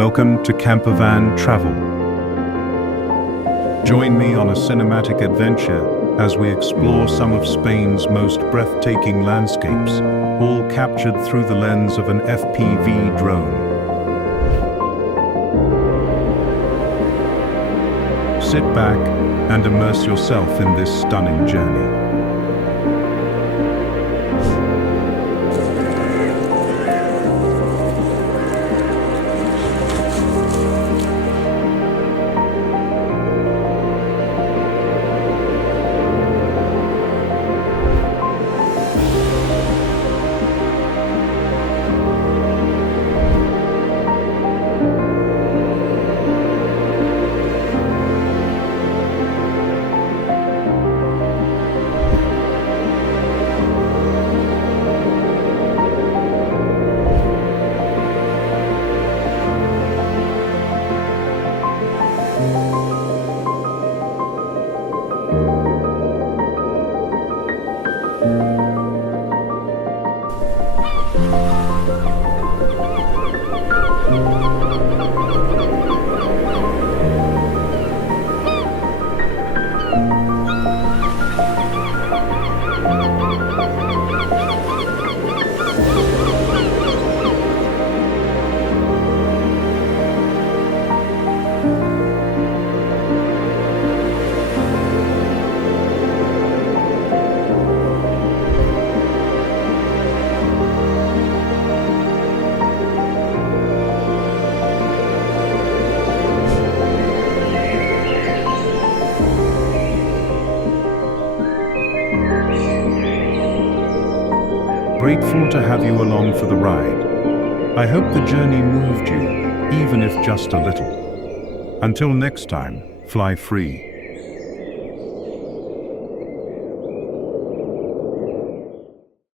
Welcome to Campervan Travel. Join me on a cinematic adventure as we explore some of Spain's most breathtaking landscapes, all captured through the lens of an FPV drone. Sit back and immerse yourself in this stunning journey. Grateful to have you along for the ride. I hope the journey moved you, even if just a little. Until next time, fly free.